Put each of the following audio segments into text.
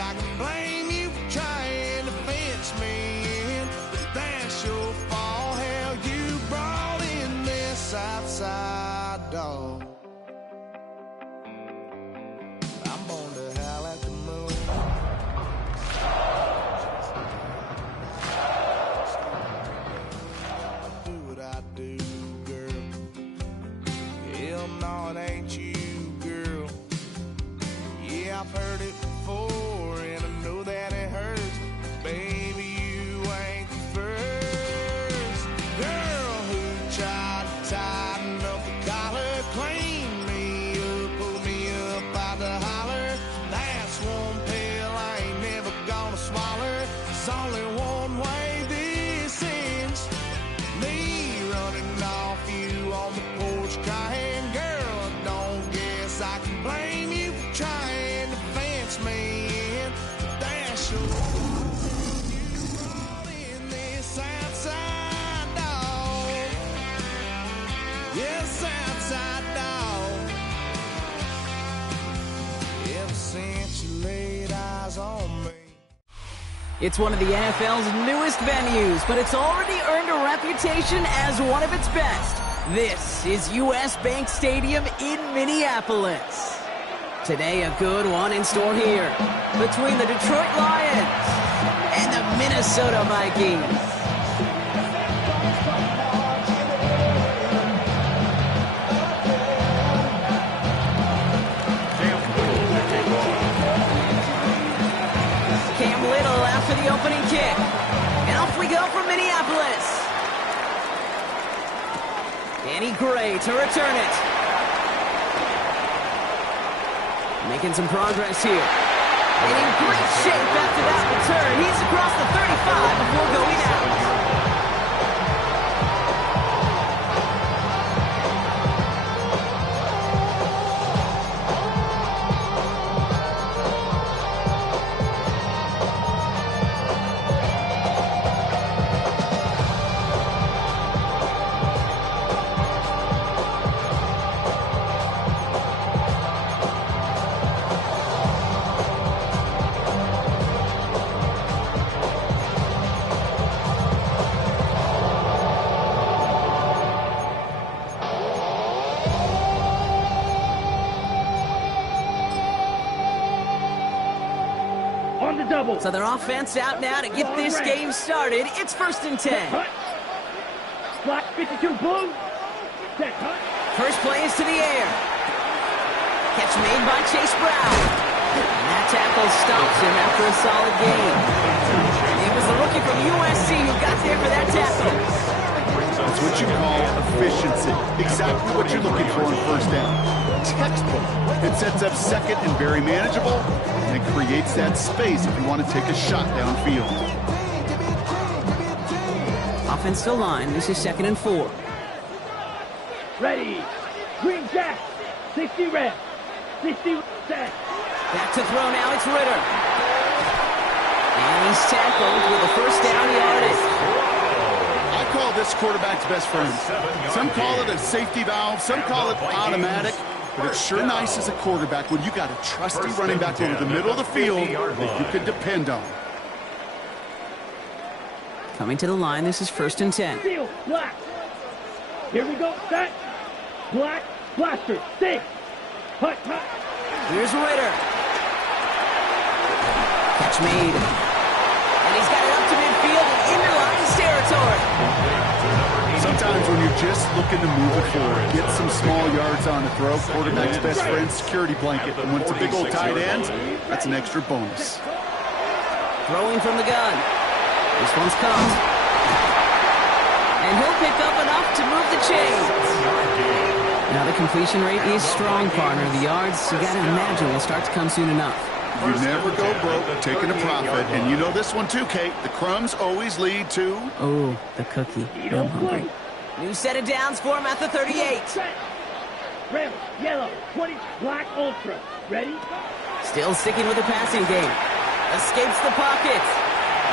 I can blame you for trying to fence me in. But that's your fault, hell, you brought in this outside dog. I'm born to howl at the moon. Do what I do, girl. Hell no, it ain't you, girl. Yeah, I've heard it before, and I know that it hurts. Baby, you ain't the first girl who tried to tighten up the collar, clean me up, pull me up out the holler. That's one pill I ain't never gonna swallow. It's only one way this ends. Me running off you on the porch crying, girl, I don't guess I can blame you for trying to fence me in. That's your fault. You brought in this outside dog. Yes, outside dog. Ever since you laid eyes on me. It's one of the NFL's newest venues, but it's already earned a reputation as one of its best. This is US Bank Stadium in Minneapolis. Today, a good one in store here between the Detroit Lions and the Minnesota Vikings. Cam Little after the opening kick. And off we go from Minneapolis. Danny Gray to return it. Making some progress here. And in great shape after that return. He's across the 35 before going out. So their offense out now to get this game started. It's 1st and 10. Block 52 blue. Set. First play is to the air. Catch made by Chase Brown. And that tackle stops him after a solid gain. It was the rookie from USC who got there for that tackle. That's what you call efficiency. Exactly what you're looking for on first down. Textbook. It sets up second and very manageable, and it creates that space if you want to take a shot downfield. Offensive line, this is 2nd and 4. Ready. Green Jack. 60 red. 60 set. Back to throw now, it's Ritter. And he's tackled with a first down yardage. I call this quarterback's best friend. Some call it a safety valve, some call it automatic, but it's sure nice as a quarterback when you got a trusty running back over the middle of the field that you can depend on. Coming to the line, this is 1st and 10. Seal, black. Here we go, set. Black, blaster, 6. Hut, hut. Here's Ritter. Catch made. And he's got it up to midfield and into Lions territory. Sometimes when you're just looking to move it forward, get some small yards on the throw, quarterback's best friend, security blanket. And when it's a big old tight end, that's an extra bonus. Throwing from the gun. This one's caught. And he'll pick up enough to move the chains. Now the completion rate is strong, partner. The yards, you got to imagine, will start to come soon enough. You never go broke taking a profit. And you know this one too, Kate. The crumbs always lead to... Oh, the cookie. I'm hungry. New set of downs for him at the 38. Red, yellow, 20, black, ultra. Ready? Still sticking with the passing game. Escapes the pocket.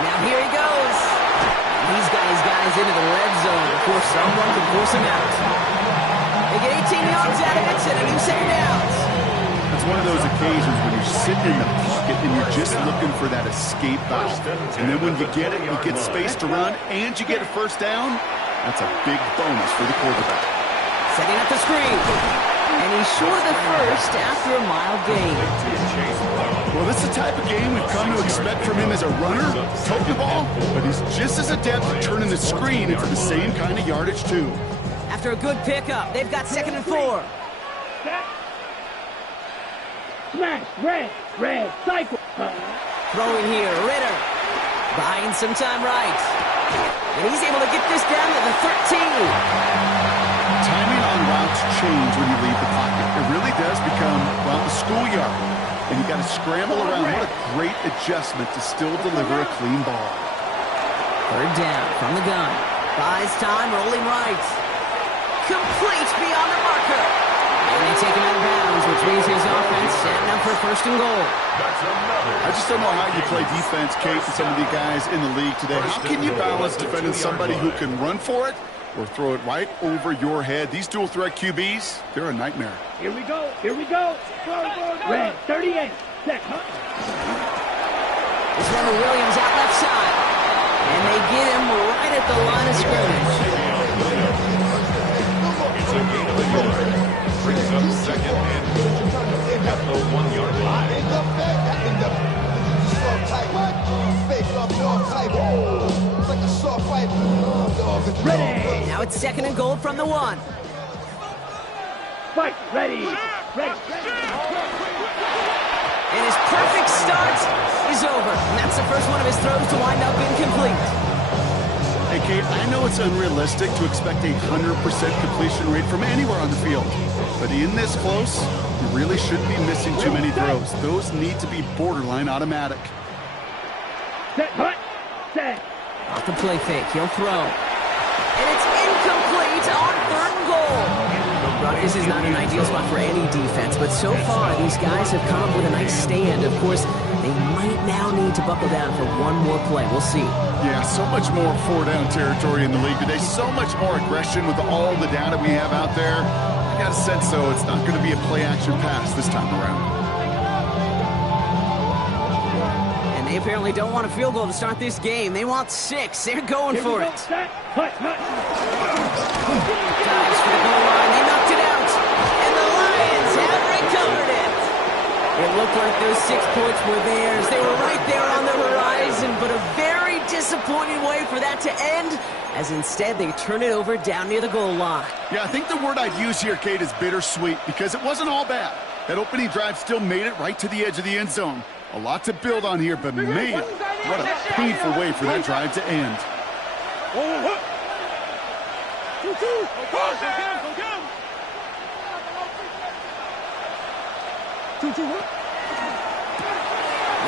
Now here he goes. He's got his guys into the red zone before someone can force him out. They get 18 yards out of it and a new set of downs. That's one of those occasions when you're sitting in the pocket and you're just looking for that escape valve. And then when you get it, you get space to run, and you get a first down. That's a big bonus for the quarterback. Setting up the screen. And he's short of the first after a mild gain. Well, this is the type of game we've come to expect from him as a runner, toting the ball, but he's just as adept at turning the screen into the same kind of yardage, too. After a good pickup, they've got 2nd and 4. Smash, red, cycle. Throwing here, Ritter. Buying some time right. And he's able to get this down to the 13. Timing on routes change when you leave the pocket. It really does become, well, the schoolyard. And you got to scramble around. What a great adjustment to still deliver a clean ball. 3rd down from the gun. Buys time, rolling right. Complete beyond the marker. And they take him out of bounds, which means his offense setting up for 1st and goal. I just don't know how you play defense, Kate, and some of the guys in the league today. How can you balance defending somebody who can run for it or throw it right over your head? These dual threat QBs, they're a nightmare. Here we go. Red, 38, set. This runner Williams out left side. And they get him right at the line of scrimmage. It's a gain of a yard. Brings up 2nd and at the 1-yard line. Ready. Now it's 2nd and goal from the 1. Fight, ready. And his perfect start is over. And that's the first one of his throws to wind up incomplete. Hey, Kate, I know it's unrealistic to expect a 100% completion rate from anywhere on the field. But in this close, you really shouldn't be missing too many throws. Those need to be borderline automatic. Set, hut, set. Off the play fake, he'll throw. And it's incomplete on 3rd and goal. This is not an ideal spot for any defense, but so far these guys have come up with a nice stand. Of course, they might now need to buckle down for one more play. We'll see. Yeah, so much more 4-down territory in the league today. So much more aggression with all the data we have out there. I got a sense, though, it's not going to be a play-action pass this time around. And they apparently don't want a field goal to start this game. They want 6. They're going for it. Set, hut. Dives for the goal line. They knocked it out. And the Lions have recovered it. It looked like those 6 points were theirs. They were right there on the horizon, but a very disappointing way for that to end, as instead they turn it over down near the goal line. Yeah, I think the word I'd use here, Kate, is bittersweet, because it wasn't all bad. That opening drive still made it right to the edge of the end zone. A lot to build on here, but man, what a painful way for that drive to end.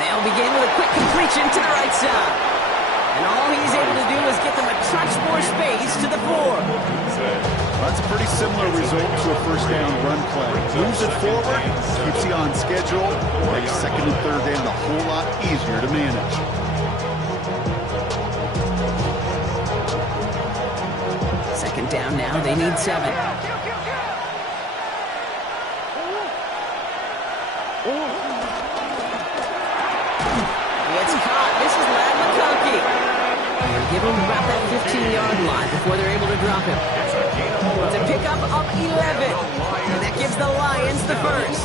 They'll begin with a quick completion to the right side. And all he's able to do is get them a touch more space to the 4. That's a pretty similar result to a 1st down run play. Moves it forward, keeps you on schedule, makes 2nd and 3rd down a whole lot easier to manage. Second down now, they need 7. It's caught. This is Lad McConkey. And give him about that 15-yard line before they're able to drop him. It's a pickup of 11. And that gives the Lions the first.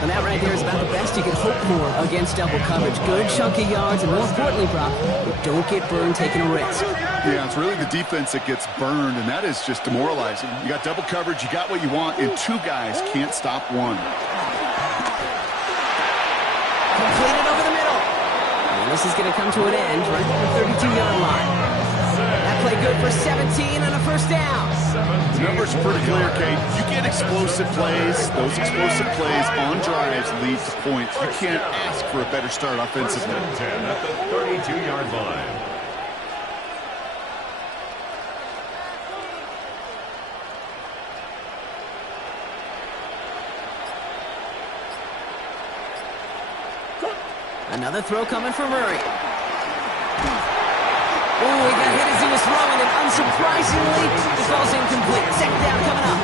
And that right there is about the best you can hope for against double coverage. Good chunky yards, and more importantly, Brock, don't get burned taking a risk. Yeah, it's really the defense that gets burned, and that is just demoralizing. You got double coverage, you got what you want, and 2 guys can't stop one. Completed over the middle. And this is going to come to an end right at the 32-yard line. That play good for 17 and a first down. The numbers are pretty clear, Kate. You get explosive plays. Those explosive plays on drives lead to points. You can't ask for a better start offensively. 10 at the 32-yard line. Another throw coming for Murray. Oh, he got hit as he was throwing, and unsurprisingly, it falls incomplete. 2nd down coming up.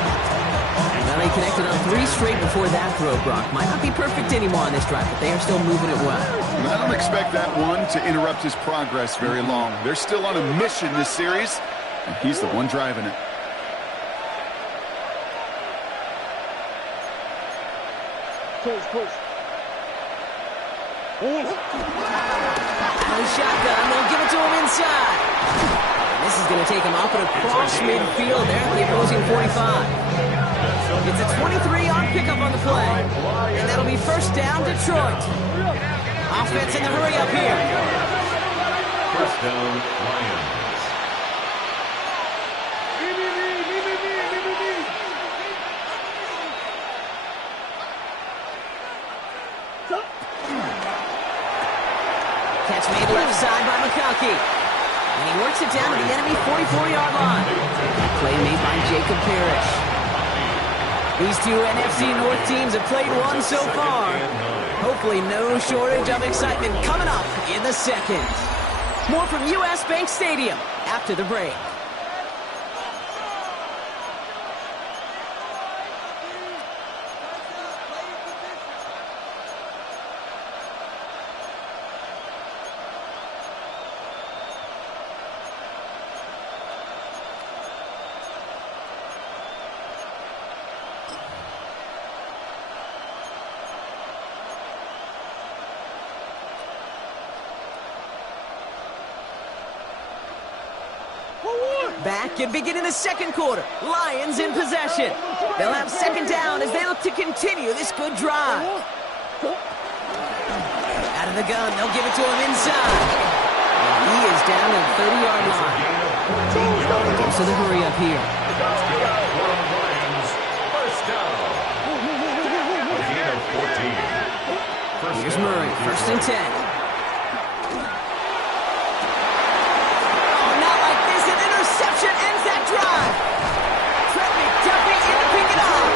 Well, already connected on 3 straight before that throw, Brock. Might not be perfect anymore on this drive, but they are still moving it well. I don't expect that one to interrupt his progress very long. They're still on a mission this series, and he's the one driving it. Push. On shotgun, they'll give it to him inside. And this is going to take him up and across midfield there at the opposing 45. It's a 23-yard pickup on the play. And that'll be first down, Detroit. Offense in the hurry up here. First down, Lions. Catch made left side by McConkey. And he works it down to the enemy 44-yard line. Play made by Jacob Parrish. These two NFC North teams have played one so far. Hopefully no shortage of excitement coming up in the second. More from U.S. Bank Stadium after the break. Back and beginning the second quarter. Lions in possession. They'll have second down as they look to continue this good drive. Out of the gun, they'll give it to him inside. And he is down to the 30-yard line. So the hurry up here. First down. A gain of 14. Here's Murray, first and 10. Ends that drive. Trent McDuffie in to pick it up.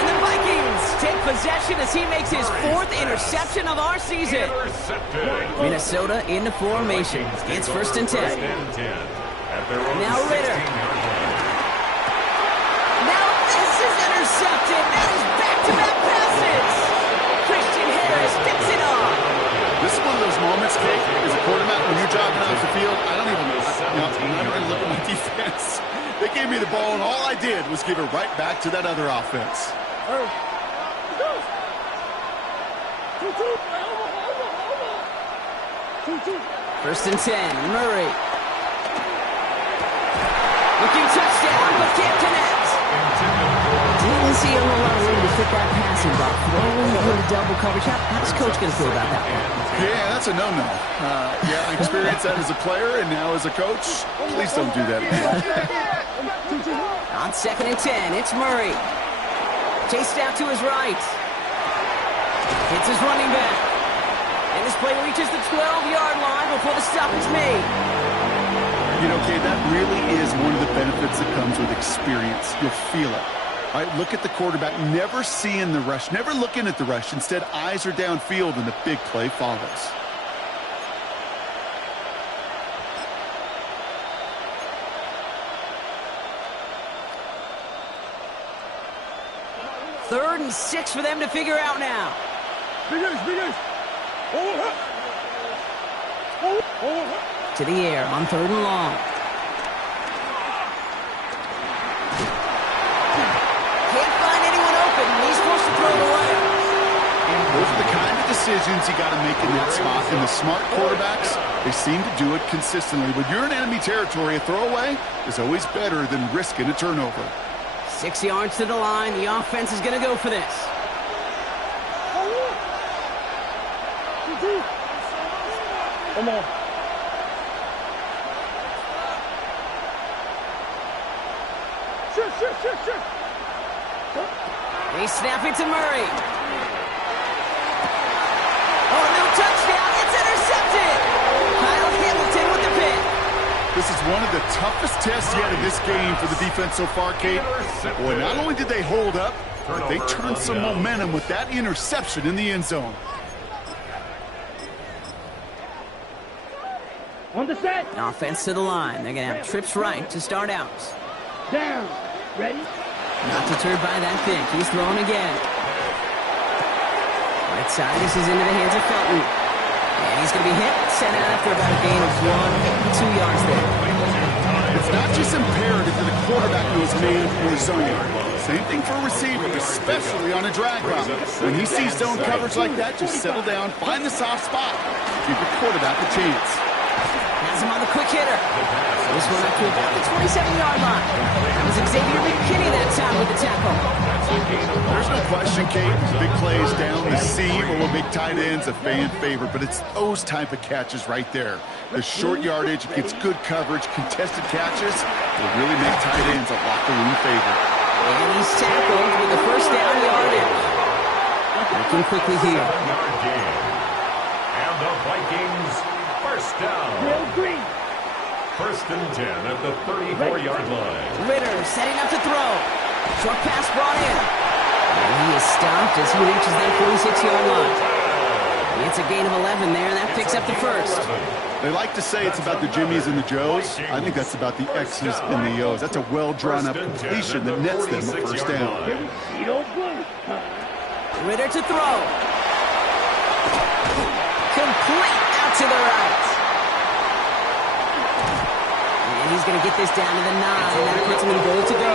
And the Vikings take possession as he makes his 4th interception of our season. Minnesota into formation. It's first and 10. Now Ritter. Now this is intercepted. That is back-to-back passes. Christian Harris picks it up. This is one of those moments, Kate, as a quarterback, when you're jogging off the field, I don't even know. I'm not going to look at my defense. They gave me the ball, and all I did was give it right back to that other offense. First and 10, Murray. Looking touchdown, but can't connect. Didn't see a whole lot of room to fit that passing ball. Throwing into double coverage. How's Coach going to feel about that one? Yeah, that's a no-no. Yeah, I experienced that as a player, and now as a coach, please don't do that again. On second and 10, it's Murray. Chased out to his right. Hits his running back. And this play reaches the 12-yard line before the stop is made. You know, Kate, that really is one of the benefits that comes with experience. You'll feel it. All right, look at the quarterback, never seeing the rush, never looking at the rush. Instead, eyes are downfield, and the big play follows. Third and 6 for them to figure out now. To the air on third and long. Can't find anyone open. He's forced to throw it away. Those are the kind of decisions you got to make in that spot. And the smart quarterbacks, they seem to do it consistently. When you're in enemy territory, a throwaway is always better than risking a turnover. 6 yards to the line. The offense is going to go for this. Come on. Sure. They snap it to Murray. Oh, no touchdown. It's intercepted. Kyle Hamilton with the pick. This is one of the toughest tests yet in this game for the defense so far, Kate. Boy, not only did they hold up, but they turned some momentum with that interception in the end zone. On the set. Offense to the line. They're going to have trips right to start out. Down. Ready? Not deterred by that pick. He's throwing again. Right side, this is into the hands of Felton. And he's going to be hit, sent out after about a gain of 2 yards there. It's not just imperative that the quarterback knows man or zone. Same thing for a receiver, especially on a drag route. When he sees zone coverage like that, just settle down, find the soft spot. Give your quarterback a chance. Has him on the quick hitter. This one up to about the 27-yard line. That was Xavier McKinney that time with the tackle. There's no question, Kate. Big plays down the seam or with big tight ends, a fan favorite. But it's those type of catches right there. The short yardage gets good coverage. Contested catches will really make tight ends a locker room favorite. And he's tackled with the first down yardage. Looking quickly here. And the Vikings, first down. Green. First and 10 at the 34-yard line. Ritter setting up to throw. Short pass brought in. And he is stopped as he reaches that 46-yard line. It's a gain of 11 there, and that picks up the first. They like to say it's about the Jimmies and the Joes. I think that's about the X's and the O's. That's a well-drawn-up completion that nets them a first down. Ritter to throw. Complete out to the right. And he's going to get this down to the 9. That puts him in goal to go.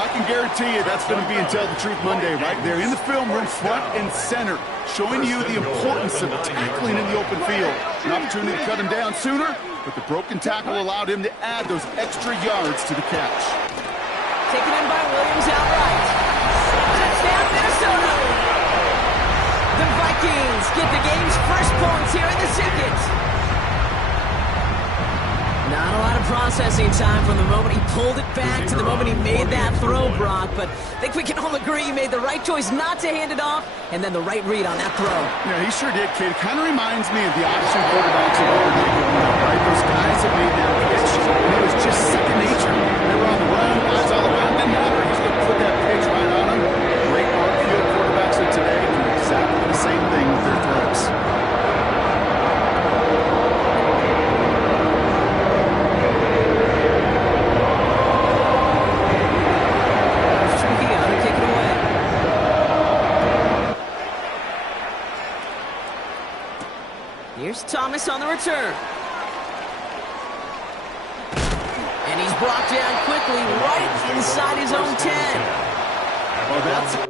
I can guarantee you that's going to be in Tell the Truth Monday right there in the film room, front and center, showing you the importance of tackling in the open field. An opportunity to cut him down sooner, but the broken tackle allowed him to add those extra yards to the catch. Taken in by Williams outright. Touchdown, Minnesota! The Vikings get the game's first points here in the second. Not a lot of processing time from the moment he pulled it back to the moment he made that throw, Brock. But I think we can all agree he made the right choice not to hand it off, and then the right read on that throw. Yeah, he sure did, kid. It kind of reminds me of the option quarterbacks of what they're doing, right? Those guys that made that pitch, and it was just second nature. They were on the run, guys all around, didn't matter. He's going to put that pitch right on them. Great on-field quarterbacks of today do exactly the same thing with their throws. Here's Thomas on the return. And he's brought down quickly right inside his own 10. Well, that's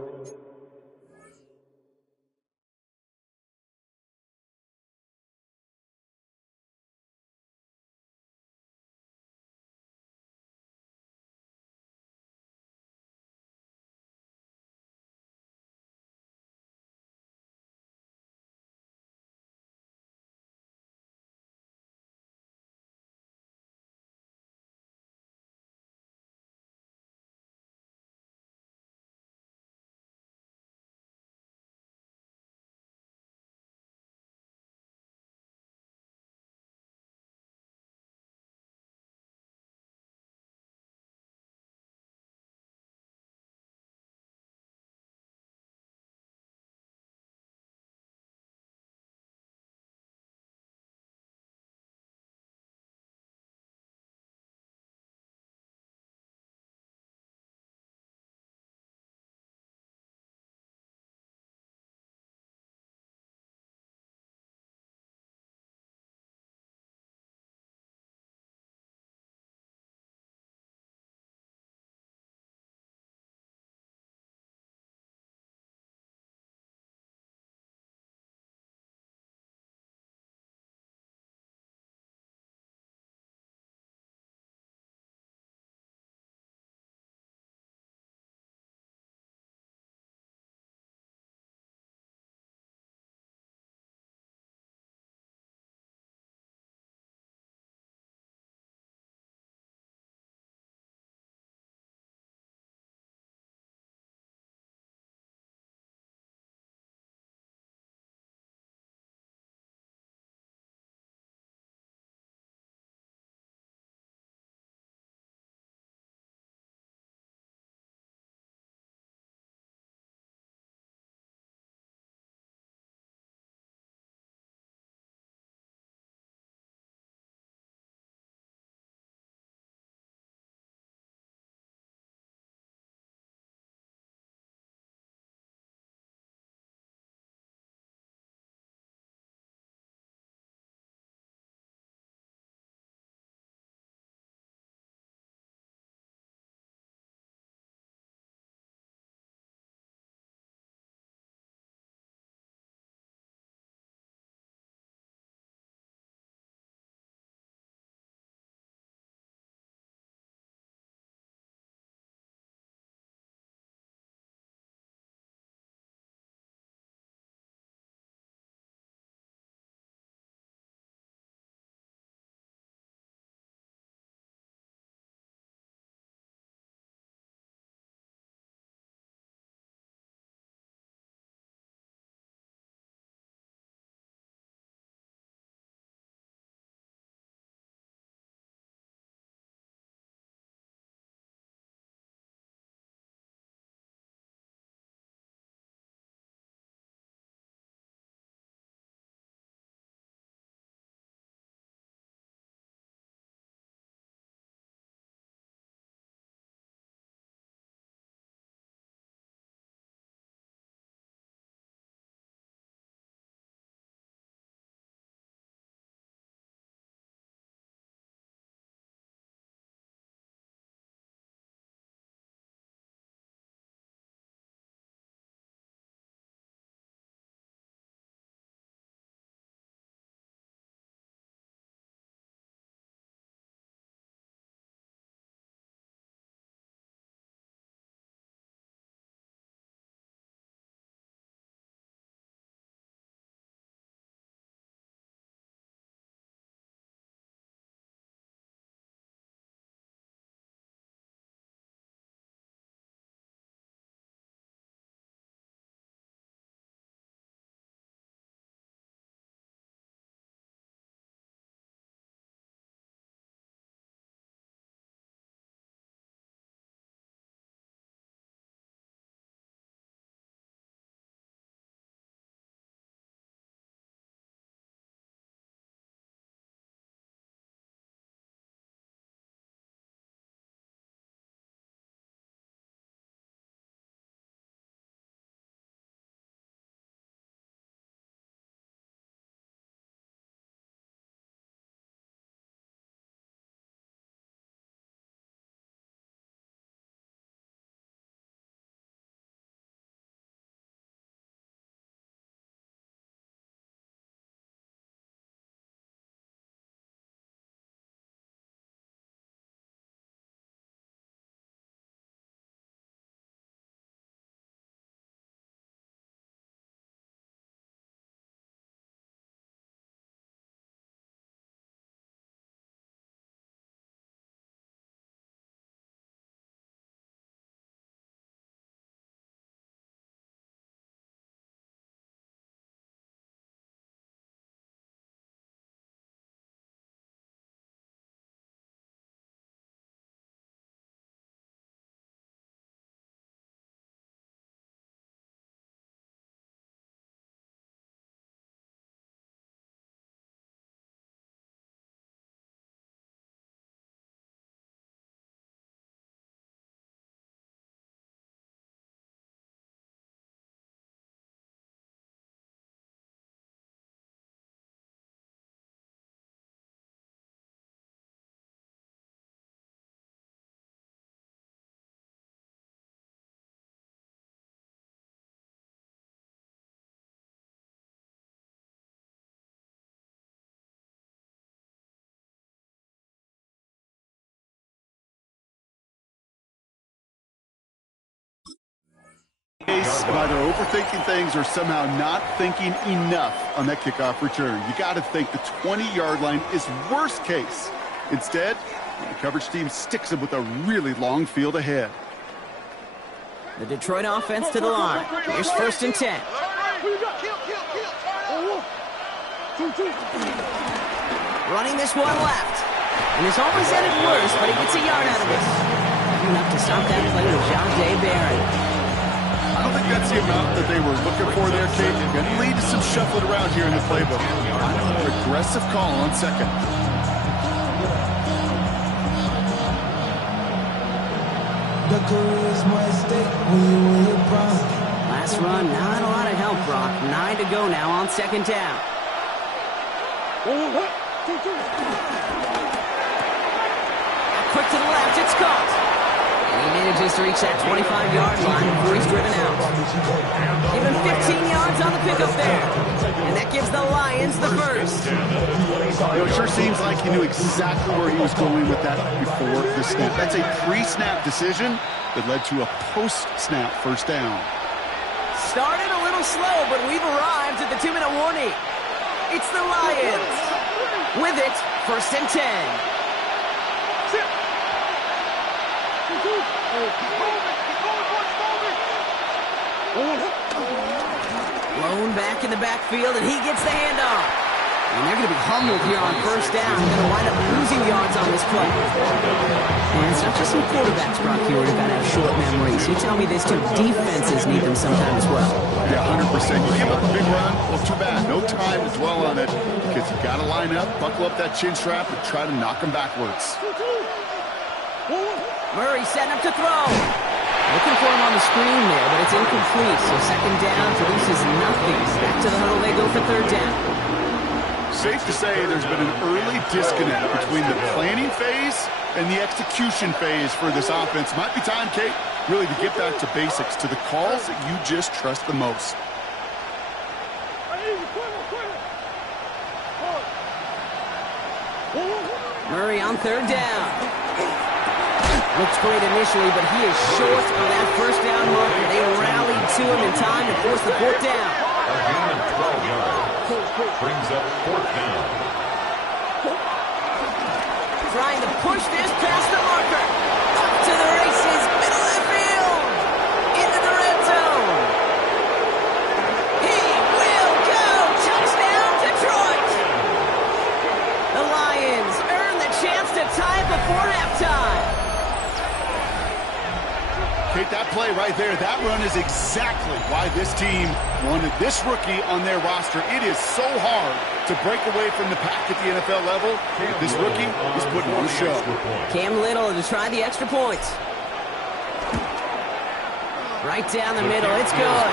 Case of either overthinking things or somehow not thinking enough on that kickoff return. You got to think the 20-yard line is worst case. Instead, the coverage team sticks them with a really long field ahead. The Detroit offense to the line. Here's 1st and 10. Running this one left. And it's almost ended worse, but he gets a yard out of this. Enough to stop that play with Jahdae Barron. I don't think that's the amount that they were looking for there, Kate. Going to lead to some shuffling around here in the playbook. Kind of an aggressive call on 2nd. Last run, not a lot of help, Brock. 9 to go now on 2nd down. Quick to the left, it's caught. And he manages to reach that 25-yard line before he's driven out. Even 15 yards on the pickup there. And that gives the Lions the first. It sure seems like he knew exactly where he was going with that before the snap. That's a pre-snap decision that led to a post-snap 1st down. Started a little slow, but we've arrived at the 2-minute warning. It's the Lions. With it, 1st and 10. Blown back in the backfield, and he gets the handoff. And they're going to be humbled here on 1st down. They're going to wind up losing yards on this play. And it's not just some quarterbacks, Brock, here who got to have short memories. You tell me this too, defenses need them sometimes as well. Yeah, 100%. You give up a big run, well, too bad. No time to dwell on it because you got to line up, buckle up that chin strap, and try to knock them backwards. Murray setting up to throw. Looking for him on the screen there, but it's incomplete. So 2nd down produces nothing. Back to the huddle they go for 3rd down. Safe to say there's been an early disconnect between the planning phase and the execution phase for this offense. Might be time, Kate, really to get back to basics, to the calls that you just trust the most. Murray on 3rd down. Looks great initially, but he is short of that 1st down marker. They rallied to him in time to force the 4th down. A gain of 12 yards. Brings up 4th down. Trying to push this past the marker. Up to the races, middle of the field. Into the red zone. He will go. Touchdown, Detroit. The Lions earn the chance to tie before halftime. Kate, that play right there, that run is exactly why this team wanted this rookie on their roster. It is so hard to break away from the pack at the NFL level. This rookie is putting on a show. Cam Little to try the extra points. Right down the middle, it's good.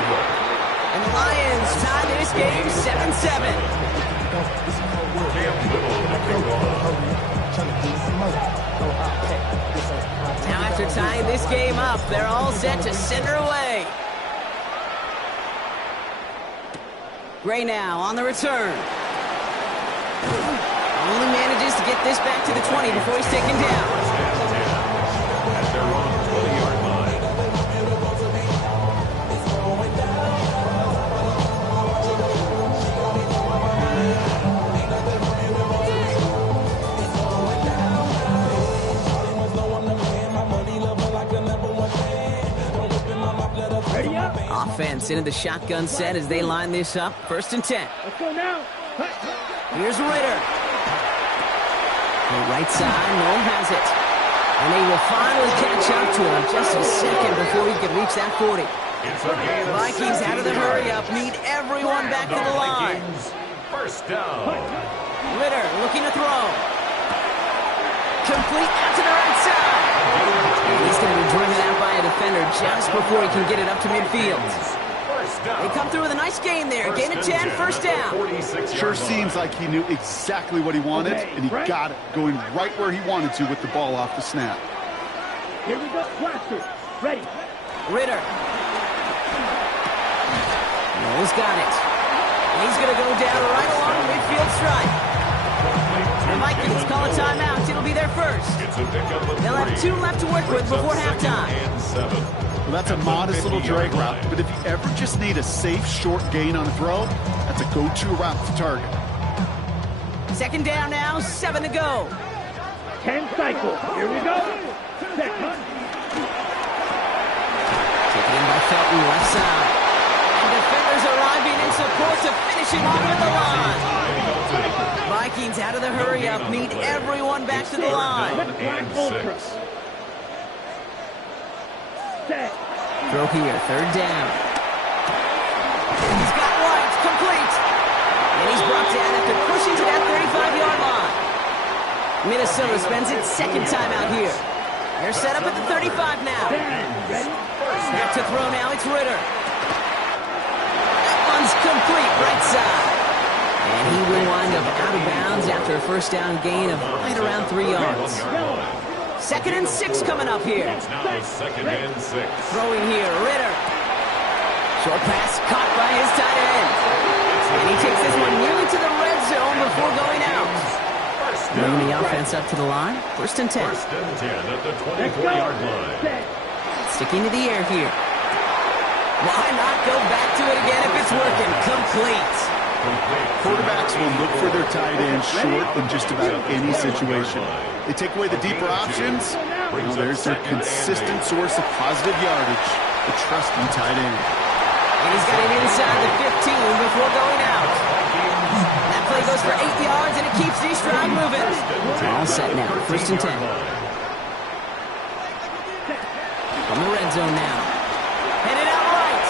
And the Lions tie this game 7-7. Now after tying this game up, they're all set to send her away. Gray now on the return. Only manages to get this back to the 20 before he's taken down. At their own 20-yard line. Offense into the shotgun set as they line this up. 1st and 10. Let's go now. Here's Ritter. The right side, Noel has it. And they will finally catch up to him just a second before he can reach that 40. The Vikings out of the hurry-up need everyone back to the line. 1st down. Ritter looking to throw. Complete out to the right side. And he's going to be driven out by a defender just before he can get it up to midfield. They come through with a nice gain there. Gain of 10, 1st down. Sure seems like he knew exactly what he wanted, and he got it, going right where he wanted to with the ball off the snap. Here we go, Blaster. Ready. Ritter. Noel's got it. And he's going to go down right along the midfield stripe. The Vikings call a timeout. It'll be their first. They'll have 2 left to work with before halftime. Well, that's a modest little drag route, but if you ever just need a safe, short gain on a throw, that's a go-to route to target. Second down now, 7 to go. 10 cycles. Here we go. Set, hunt. Taken in by Felton, left side. And defenders arriving in support to finish him off at the line. Vikings out of the hurry-up, need everyone back to the line. Black Ultra. Set. Throw here, third down. He's got White, complete. And he's brought down after pushing to that 35-yard line. Minnesota spends its second time out here. They're set up at the 35 now. Snap to throw now, it's Ritter. That one's complete, right side. And he will wind up out of bounds after a first down gain of right around 3 yards. Second and 6 coming up here. It's now second and 6. Throwing here, Ritter. Short pass caught by his tight end. And he takes this one nearly to the red zone before going out. Bringing the offense up to the line. First and 10. First and 10 at the 24-yard line. Sticking to the air here. Why not go back to it again if it's working? Complete. Quarterbacks will look for their tight end short in just about any situation. They take away the deeper options. Well, there's their consistent source of positive yardage, the trusty tight end. And he's got it inside the 15 before going out. That play goes for 8 yards, and it keeps these drive moving. All set now, first and 10. From the red zone now. Headed out right.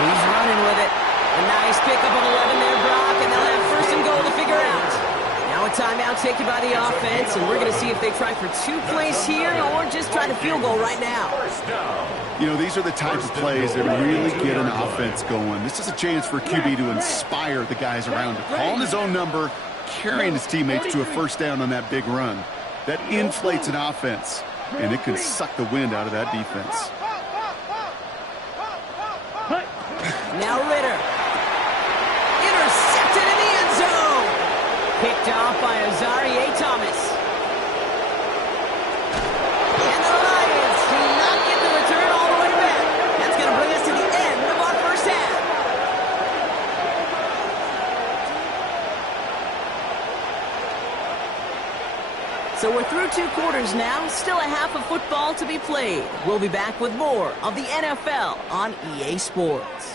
He's running with it. A nice pickup of 11 there, Brock, and they'll have first and goal to figure out. Now a timeout taken by the offense, and we're going to see if they try for 2 plays here or just try to field goal right now. You know, these are the types of plays that really get an offense going. This is a chance for QB to inspire the guys around him. Calling his own number, carrying his teammates to a first down on that big run. That inflates an offense, and it can suck the wind out of that defense. Now Ritter. Intercepted in the end zone. Picked off by Azarie Thomas. And the Lions do not get the return all the way back. That's going to bring us to the end of our first half. So we're through 2 quarters now. Still a half of football to be played. We'll be back with more of the NFL on EA Sports.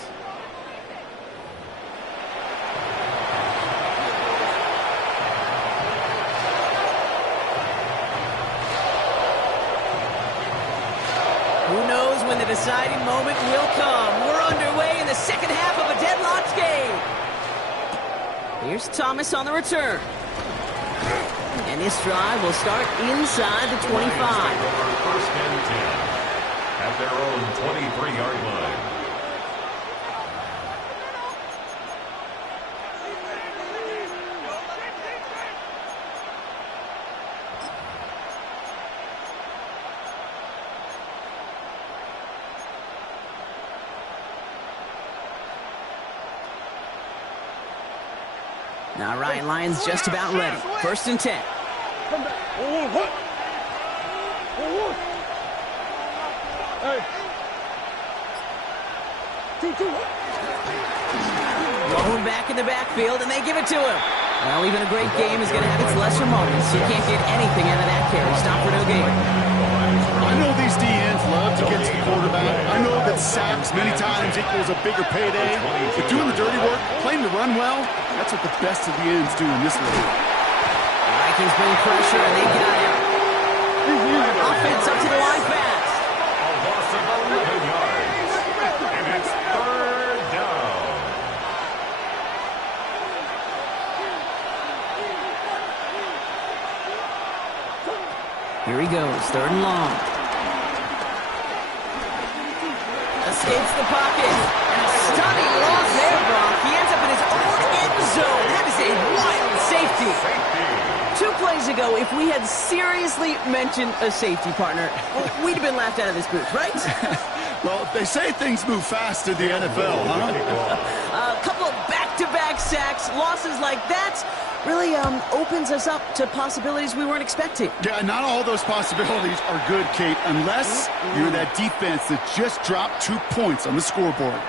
Who knows when the deciding moment will come. We're underway in the second half of a deadlocked game. Here's Thomas on the return. And this drive will start inside the 25. First and 10 at their own 23-yard line. All right, Lions just about ready. First and 10. Going back in the backfield, and they give it to him. Well, even a great game is going to have its lesser moments. You can't get anything out of that carry. Stop for no gain. I know these DNs love to get to the quarterback. I know that sacks many times equals a bigger payday. But doing the dirty work, playing to run well, that's what the best of the ends do in this league. The Vikings bring pressure, and they got it. Offense up to the line fast. A loss of 11 yards. And it's third down. Here he goes, third and long. Escapes the pocket. And a stunning loss there, Brock. He ends up in his own end zone. That is a wild safety. 2 plays ago, if we had seriously mentioned a safety partner, we'd have been laughed out of this booth, right? Well, they say things move fast in the NFL, huh? A couple of back-to-back sacks, losses like that, really opens us up to possibilities we weren't expecting. Yeah, not all those possibilities are good, Kate, unless you're that defense that just dropped 2 points on the scoreboard.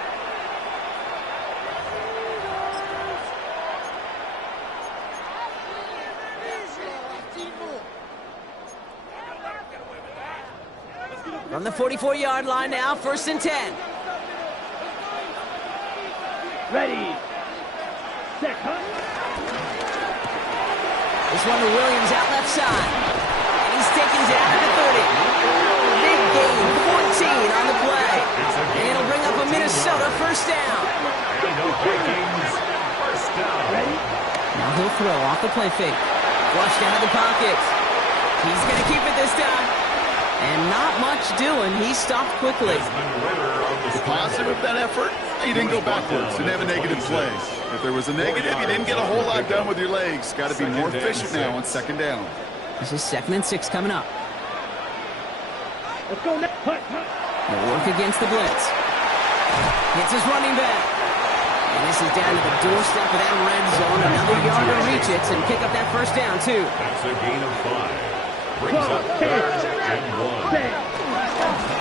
From the 44-yard line now, 1st and 10. Ready. Set. Hut. This one to Williams out left side. And he's taken down at the 30. Big gain, 14 on the play. And it'll bring up a Minnesota 1st down. Ready. Now he'll throw off the play fake. Flushed out of the pocket. He's going to keep it this time. And not much doing. He stopped quickly. The positive of that effort, you didn't go backwards. Didn't have a negative play. If there was a negative, you didn't get a whole lot done with your legs. Got to be more efficient now on 2nd down. This is 2nd and 6 coming up. Let's go next. Hut. He'll work against the blitz. Hits his running back. And this is down to the doorstep of that red zone. Another yard to reach it and pick up that 1st down, too. That's a gain of 5. Brings up 3rd and 1.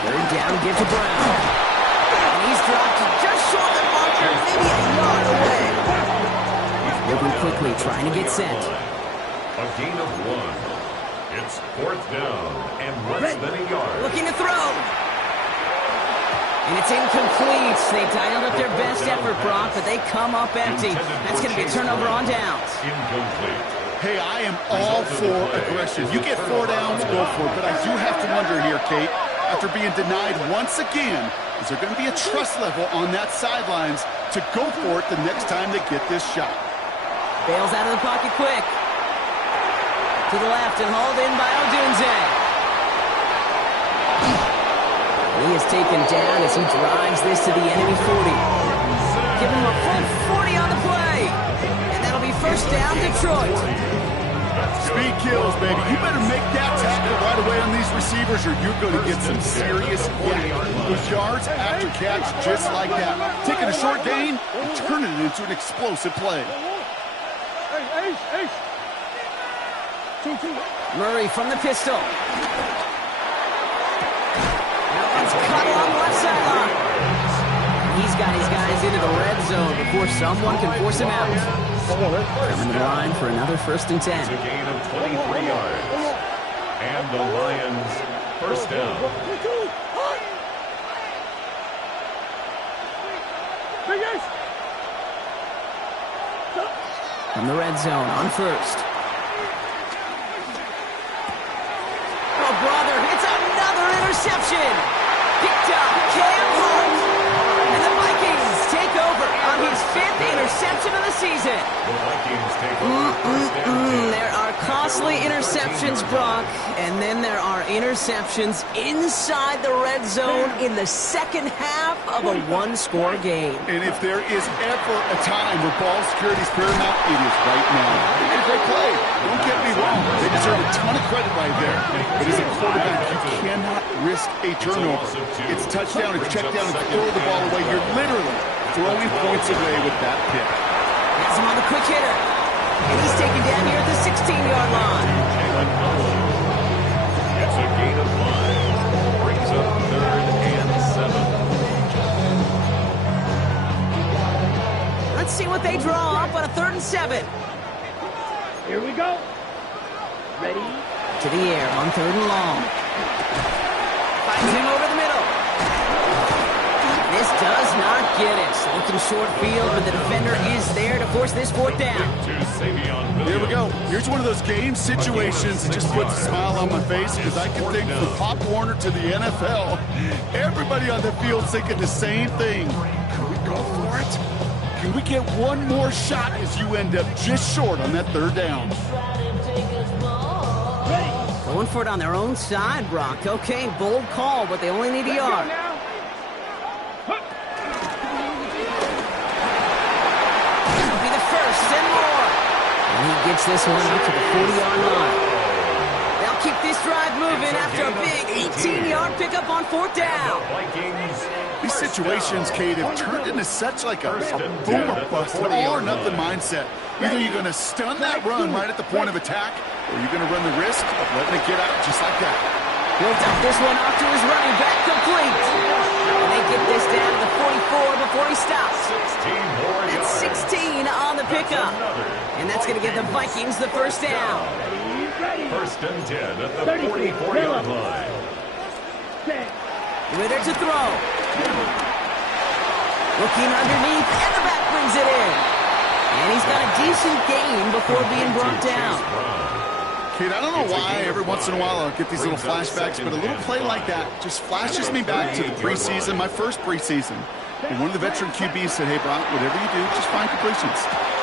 3rd down, give to Brown. And he's dropped just short of the marker, maybe a yard away. Moving quickly, trying to get set. A gain of 1. It's 4th down and less than a yard. Looking to throw. And it's incomplete. They dialed up their best effort, Brock, but they come up empty. That's going to be a turnover on downs. Incomplete. Hey, I am all for aggression. You get 4 downs, go for it. But I do have to wonder here, Kate, after being denied once again, is there going to be a trust level on that sidelines to go for it the next time they get this shot? Bails out of the pocket quick. To the left and hauled in by Odunze. He is taken down as he drives this to the enemy 40. Give him a full 40 on the play. And that'll be 1st down, Detroit. Speed kills, baby. You better make that tackle right away on these receivers or you're going to get some serious those yards after catch just like that. Taking a short gain and turning it into an explosive play. Murray from the pistol. That one's cut along the left sideline. He's got his guys into the red zone before someone can force him out. Coming to the line for another 1st and 10. It's a gain of 23 yards. And the Lions 1st down. From the red zone on 1st. Oh, brother, it's another interception. Picked up Cam Hart. And the Vikings take over on his 5th interception of the season. The Vikings take over. There are costly interceptions, Brock, and then there are interceptions inside the red zone in the 2nd half of a 1-score game. And if there is ever a time where ball security is paramount, it is right now. They made a great play. Don't get me wrong. They deserve a ton of credit right there. But as a quarterback, you cannot risk a turnover. It's touchdown, it's check down, and throw the ball away. You're literally throwing points away with that pick. Has him on the quick hitter. And he's taken down here at the 16-yard line. It's a gain of 5. Brings up 3rd and 7. Let's see what they draw up on a 3rd and 7. Here we go. Ready. To the air on 3rd and long. Finds him over the middle. This does not get it. Looking short field, but the defender is there to force this 4th down. Here we go. Here's one of those game situations that just puts a smile on my face because I can think from Pop Warner to the NFL. Everybody on the field thinking the same thing. Can we go for it? Can we get one more shot as you end up just short on that 3rd down? Going for it on their own side, Brock. Okay, bold call, but they only need a yard. It'll be the 1st and more. And he gets this one out to the 40-yard line. They'll keep this drive moving after a big 18-yard pickup on 4th down. Vikings These situations, Kate, have turned into such like a boom or bust, an all-or-nothing mindset. Either you're going to stun that run right at the point of attack, or you're going to run the risk of letting it get out just like that. He'll dump this one off to his running back, complete. And they get this down to the 44 before he stops. 16 That's 16 on the pickup. And that's going to give the Vikings the first down. First and 10 at the 44-yard line. Ritter to throw. Looking underneath, and the back brings it in. And he's got a decent gain before being brought down. Kate, I don't know why every once in a while I'll get these little flashbacks, but a little play like that just flashes me back to the preseason, my first preseason. And one of the veteran QBs said, hey, Brock, whatever you do, just find completions.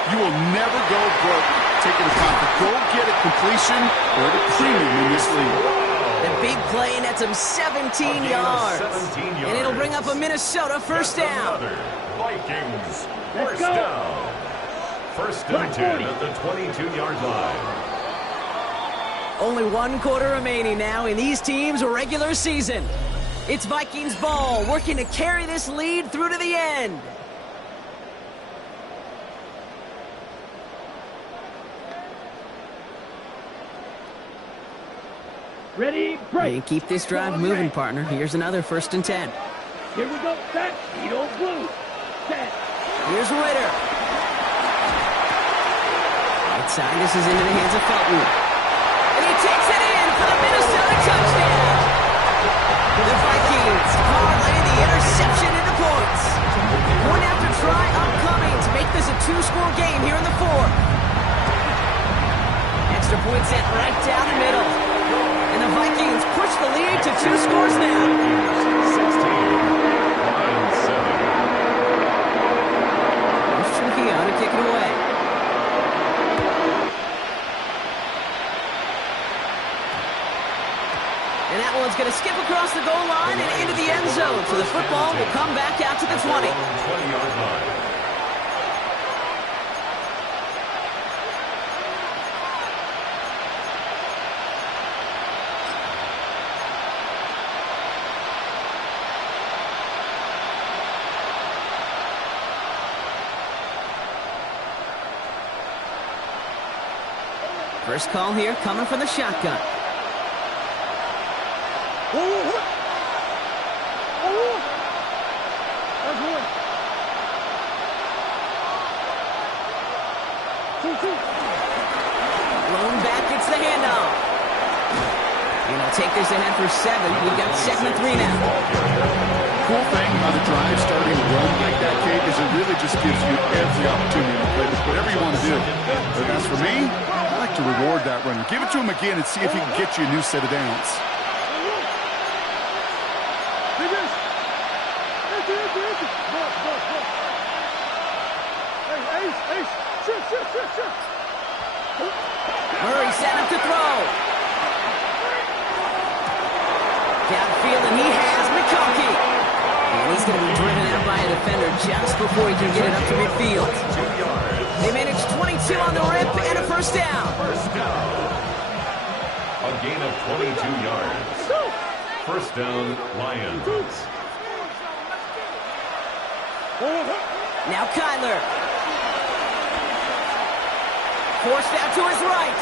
You will never go broke taking a profit. Go get a completion or a premium in this league. The big play nets him 17 yards. And it'll bring up a Minnesota first down. Vikings, first down. First and 10 at the 22-yard line. Only 1 quarter remaining now in these teams' regular season. It's Vikings ball, working to carry this lead through to the end. Ready, break. You keep this drive moving, partner. Here's another first and 10. Here we go, set. Eagle blue. Set. Here's Ritter. Right side, this is into the hands of Felton. And he takes it in for the Minnesota touchdown. The Vikings parlay the interception into points. Point after try upcoming to make this a 2-score game here in the 4th. Extra point set right down the middle. And the Vikings push the lead to 2 scores now. 16-7. Trujillo to kick it away. And that one's going to skip across the goal line and into the end zone. So the football will come back out to the 20. 20-yard line. First call here coming from the shotgun. Blown back, gets the handoff. And he'll take this ahead for 7. We've got 2nd and 3 now. Cool thing about a drive starting to run like that, Kate, is it really just gives you every opportunity to play with whatever you want to do. But as for me, I like to reward that runner. Give it to him again and see if he can get you a new set of downs. Murray set up to throw. Downfield, and he has McConkey. And he's going to be driven out by a defender just before he can get it up to midfield. They managed 22 on the rip and a first down. A gain of 22 yards. First down, Lions. Now Kyler. Forced out to his right.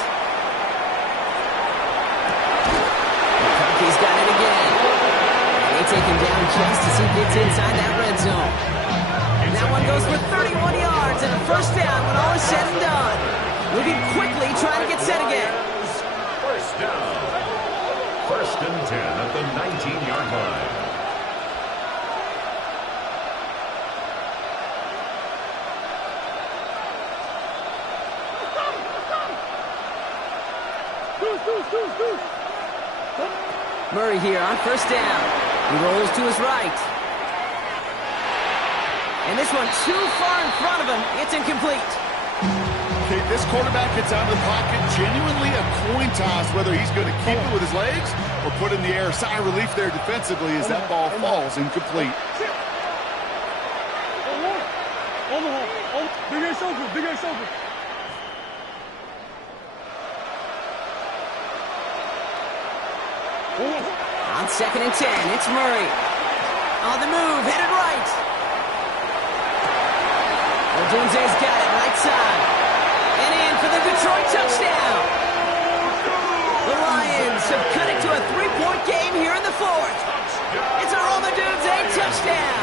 McConkey's got it again. And they take him down just as he gets inside that red zone. And that one goes for 31 yards and a first down when all is said and done. Moving quickly, trying to get set again. First down. First and 10 at the 19-yard line. Murray here on first down. He rolls to his right. And this one too far in front of him. It's incomplete. Okay, this quarterback gets out of the pocket. Genuinely a coin toss whether he's going to keep it with his legs or put it in the air. Sigh of relief there defensively as that ball falls incomplete. On 2nd and 10, it's Murray. On the move, headed right. Odunze's got it, right side. And in for the Detroit touchdown. The Lions have cut it to a 3-point game here in the fourth. It's a Odunze touchdown.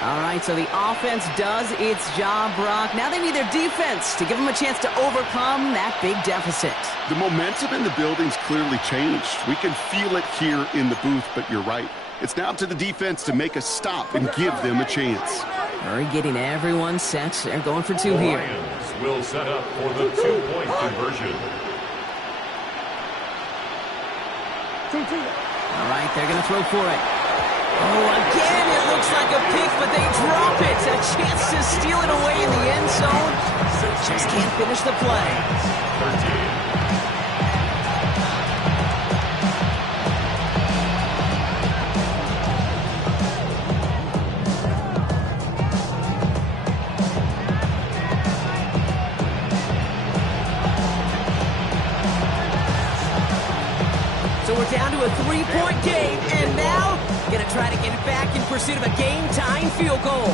All right, so the offense does its job, Brock. Now they need their defense to give them a chance to overcome that big deficit. The momentum in the building's clearly changed. We can feel it here in the booth, but you're right. It's now up to the defense to make a stop and give them a chance. Murray getting everyone set. They're going for two here. Lions will set up for the 2-point conversion. All right, they're going to throw for it. Oh, again, it looks like a pick, but they drop it. A chance to steal it away in the end zone. Just can't finish the play. 13. So we're down to a 3-point game, and now going to try to get it back in pursuit of a game-tying field goal.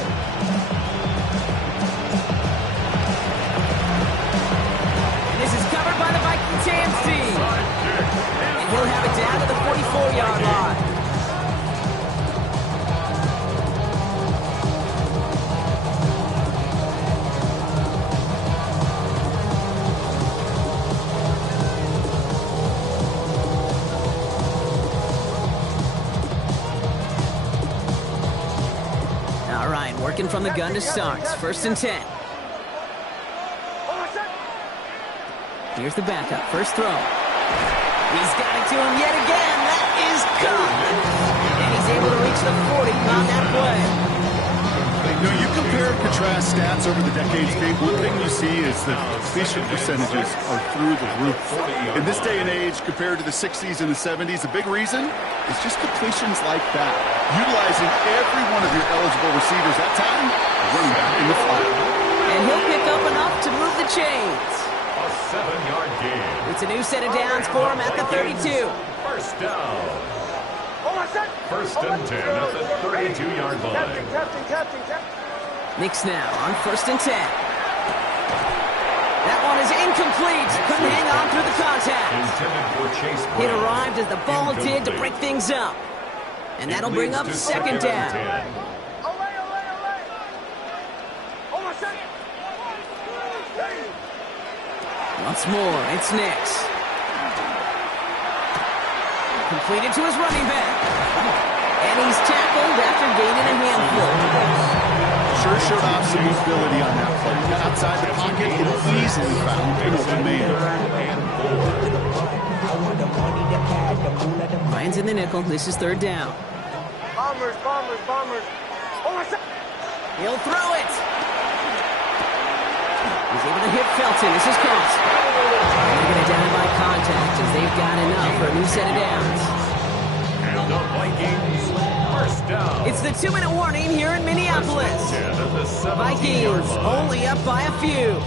And this is covered by the Vikings hands team. And he'll have it down to the 44-yard line. Working from the gun to start. 1st and 10. Here's the backup. First throw. He's got it to him yet again. That is good. And he's able to reach the 40 on that play. You know, you compare and contrast stats over the decades, Dave. One thing you see is that completion percentages are through the roof. In this day and age, compared to the 60s and the 70s, a big reason is just completions like that. Utilizing every one of your eligible receivers that time, running back in the flat. And he'll pick up enough to move the chains. A 7-yard game. It's a new set of downs for him at the 32. First down. 1st and 10 at the 32-yard line. Knicks now on 1st and 10. That one is incomplete. Couldn't hang on through the contact. Intended for Chase Brown. It arrived as the ball did to break things up. And that'll bring up 2nd down. Once more, it's Knicks. Completed to his running back. And he's tackled after gaining a handful. Sure showed off some mobility on that play. Outside the pocket, and easily found an open man. Lions in the nickel. This is 3rd down. Bombers. He'll throw it. He's able to hit Felton. This is caught. They're going to down by contact as they've got enough for a new set of downs. And the Vikings, 1st down. It's the 2-minute warning here in Minneapolis. Vikings only up by a few.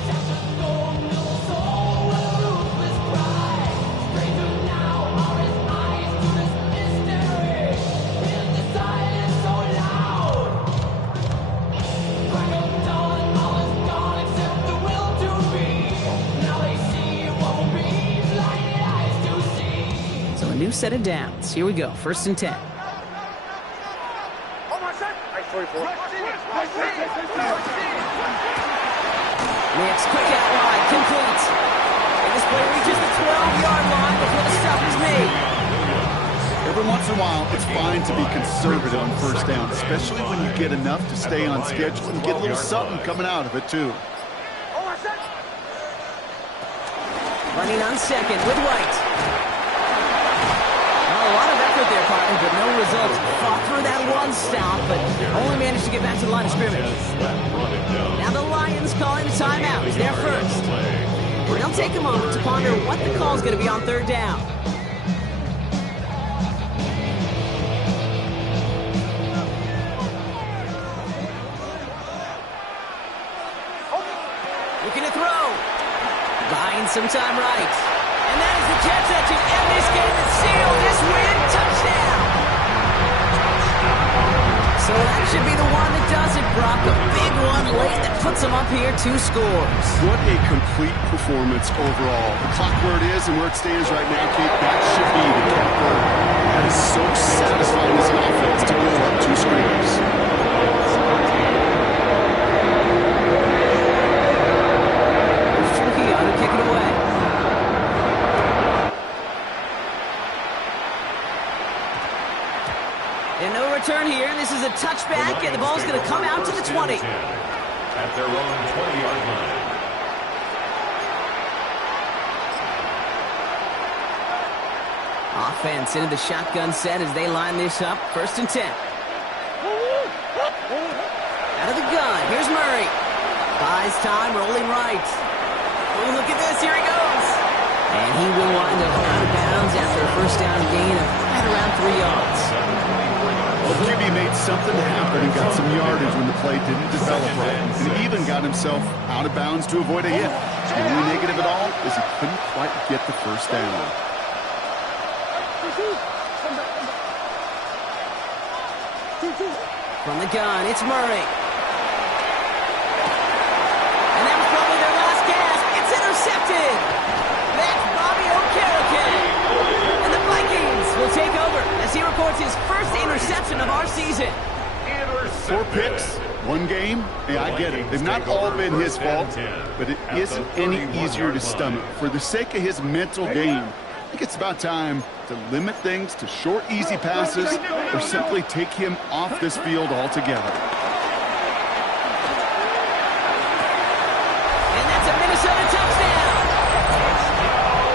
New set of downs. Here we go. 1st and 10. Knicks quick out wide. Complete. And this play reaches the 12-yard line before the stop is made. Every once in a while, it's fine to be conservative on 1st down, especially when you get enough to stay on schedule and get a little something coming out of it, too. Running on 2nd with White. A lot of effort there, partner, but no results. Fought through that one stop, but only managed to get back to the line of scrimmage. Now the Lions calling a timeout. It's their first. They'll take a moment to ponder what the call is going to be on 3rd down. Looking to throw. Buying some time right. And that is the catch that should end this game and seal this win. Touchdown! should be the one that does it, Brock. A big one late that puts him up here 2 scores. What a complete performance overall. The clock where it is and where it stands right now, Kate, that should be the capper. That is so satisfying as an offense to go up 2 scores. To kick it away. And no return here. This is a touchback, and the ball's going to come out to the 20. At their own 20-yard line. Offense into the shotgun set as they line this up. 1st and 10. Out of the gun. Here's Murray. Buys time, rolling right. Oh, look at this. Here he goes. And he will wind up out of bounds after a 1st down gain of right around 3 yards. Well, QB made something happen and got some yardage when the play didn't develop right. And even got himself out of bounds to avoid a hit. The only negative at all is he couldn't quite get the 1st down. From the gun, it's Murray. And that was probably their last gasp. It's intercepted. That's Bobby Okereke. And the Vikings will take over as he records his 1st interception of our season. 4 picks, 1 game. Yeah, I get it. They've not all been his fault, but it isn't any easier to stomach. For the sake of his mental game, I think it's about time to limit things to short, easy passes or simply take him off this field altogether. And that's a Minnesota touchdown.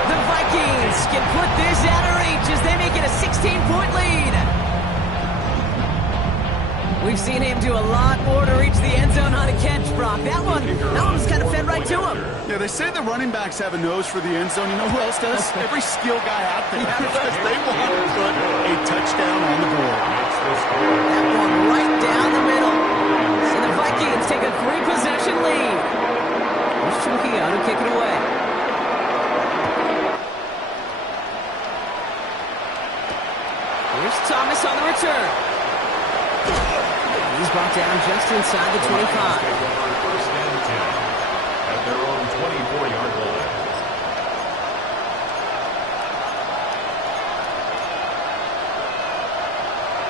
The Vikings can put this out of reach as they make it a 16-point lead. We've seen him do a lot more to reach the end zone on a catch, Brock. That one was kind of fed right to him. Yeah, they say the running backs have a nose for the end zone. You know who else does? Every skill guy out there. Because they want to put a touchdown on the board. That one right down the middle. And the Vikings take a 3-possession lead. Here's Trujillo to kick it away. Here's Thomas on the return. He's brought down just inside the 25. 1st and 10 at their own 24-yard line.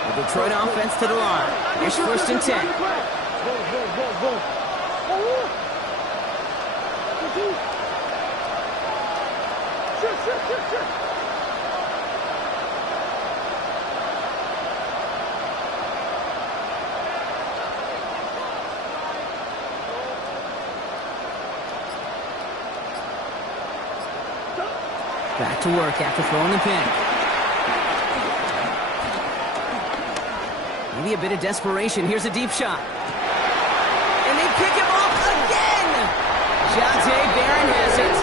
The Detroit offense to the line. Here's 1st and 10. Back to work after throwing the pick. Maybe a bit of desperation. Here's a deep shot. And they pick him off again! Jonte Barron has it.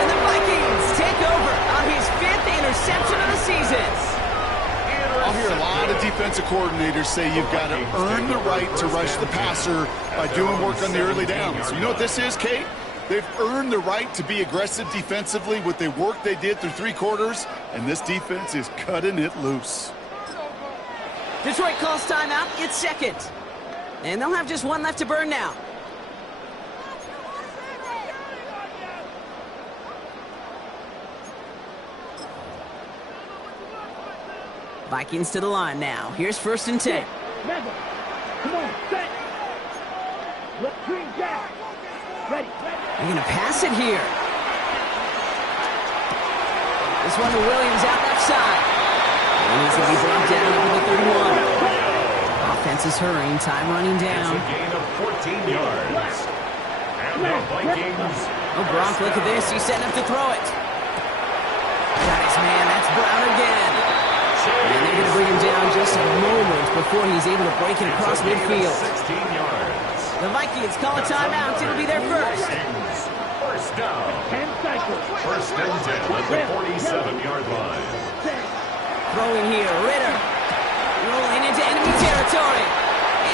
And the Vikings take over on his 5th interception of the season. I'll hear a lot of defensive coordinators say you've got to earn the right to rush the passer by doing work on the early downs. You know what this is, Kate? They've earned the right to be aggressive defensively with the work they did through 3 quarters, and this defense is cutting it loose. Detroit calls timeout. It's 2nd. And they'll have just 1 left to burn now. Vikings to the line now. Here's 1st and 10. Come on, set. Left green jack. Ready. They're going to pass it here. This one to Williams out left side. And he's going to be brought down over the 31. Offense is hurrying. Time running down. It's a gain of 14 yards. And the Vikings. Oh, Brock, look at this. He's setting up to throw it. Got his man. That's Brown again. And they're going to bring him down just a moment before he's able to break it across midfield. 16 yards. The Vikings call a timeout. It'll be their first. First down. 10 cycles. 1st and 10 at the 47-yard line. Throwing here, Ritter. Rolling into enemy territory.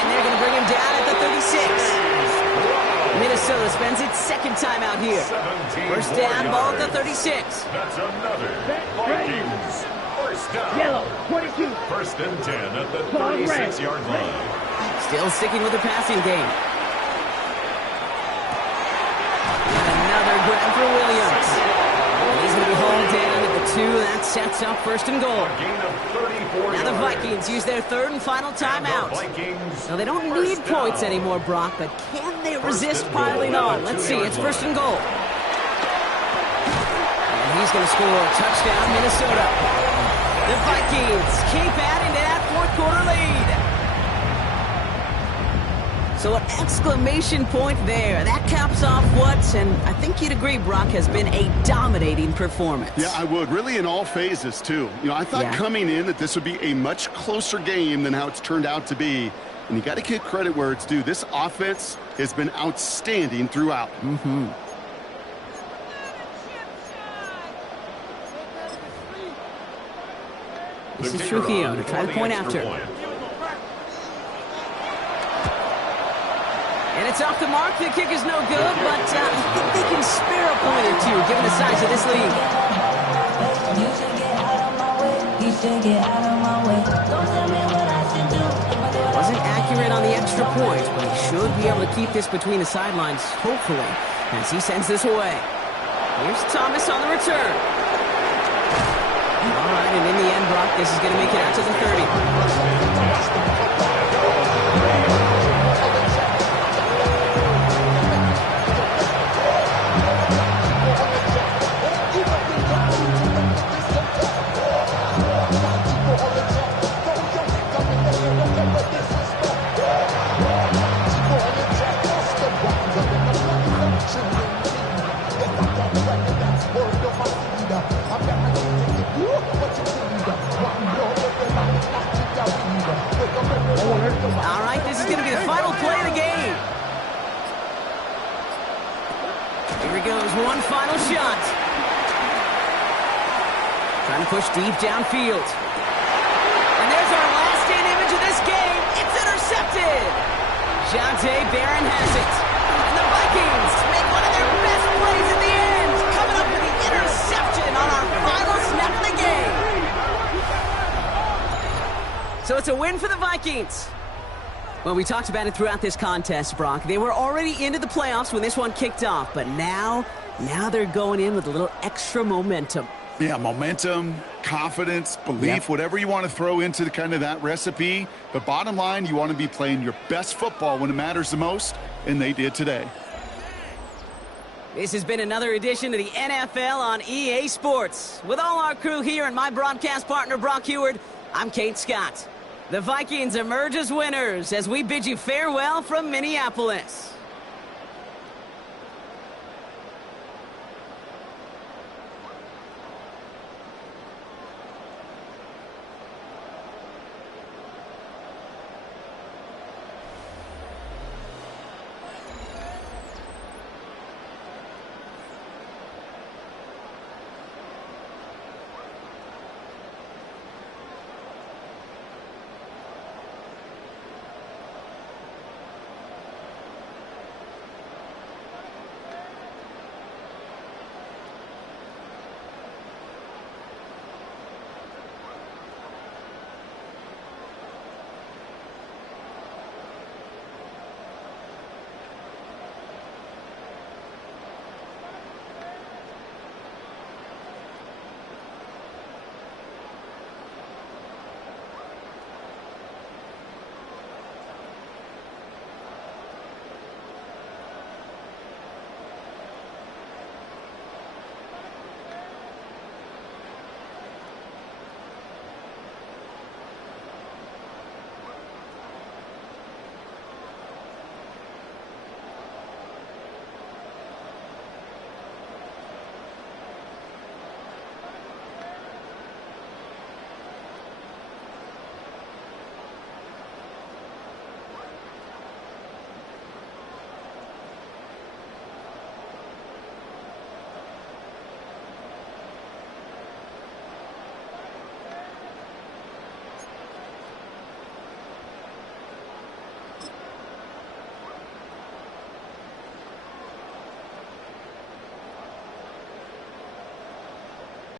And they're going to bring him down at the 36. Minnesota spends its 2nd timeout here. 1st down, ball at the 36. That's another Vikings. First down. Yellow, 22. 1st and 10 at the 36-yard line. Still sticking with the passing game. And another grab for Williams. He's going to be hauled down at the 2. That sets up 1st and goal. Now the Vikings use their 3rd and final timeout. Now they don't need points anymore, Brock, but can they resist piling on? Let's see. It's 1st and goal. And he's going to score. Touchdown, Minnesota. The Vikings keep adding to that 4th quarter lead. So an exclamation point there. That caps off what, and I think you'd agree, Brock, has been a dominating performance. Yeah, I would. Really in all phases, too. You know, I thought coming in that this would be a much closer game than how it's turned out to be. And you got to give credit where it's due. This offense has been outstanding throughout. This is Trujillo to try to point after. And it's off the mark. The kick is no good, but I think they can spare a point or two, given the size of this lead. Wasn't accurate on the extra point, but he should be able to keep this between the sidelines, hopefully, as he sends this away. Here's Thomas on the return. All right, and in the end, Brock, this is going to make it out to the 30. All right, this is going to be the final play of the game. Here he goes, one final shot. Trying to push deep downfield. And there's our last-in image of this game. It's intercepted. Jonte Barron has it. And the Vikings make one of their best plays at the end, coming up with the interception on our final snap of the game. So it's a win for the Vikings. Well, we talked about it throughout this contest, Brock. They were already into the playoffs when this one kicked off, but now they're going in with a little extra momentum. Yeah, momentum, confidence, belief, whatever you want to throw into the kind of that recipe. The bottom line, you want to be playing your best football when it matters the most, and they did today. This has been another edition of the NFL on EA Sports. With all our crew here and my broadcast partner, Brock Heward, I'm Kate Scott. The Vikings emerge as winners as we bid you farewell from Minneapolis.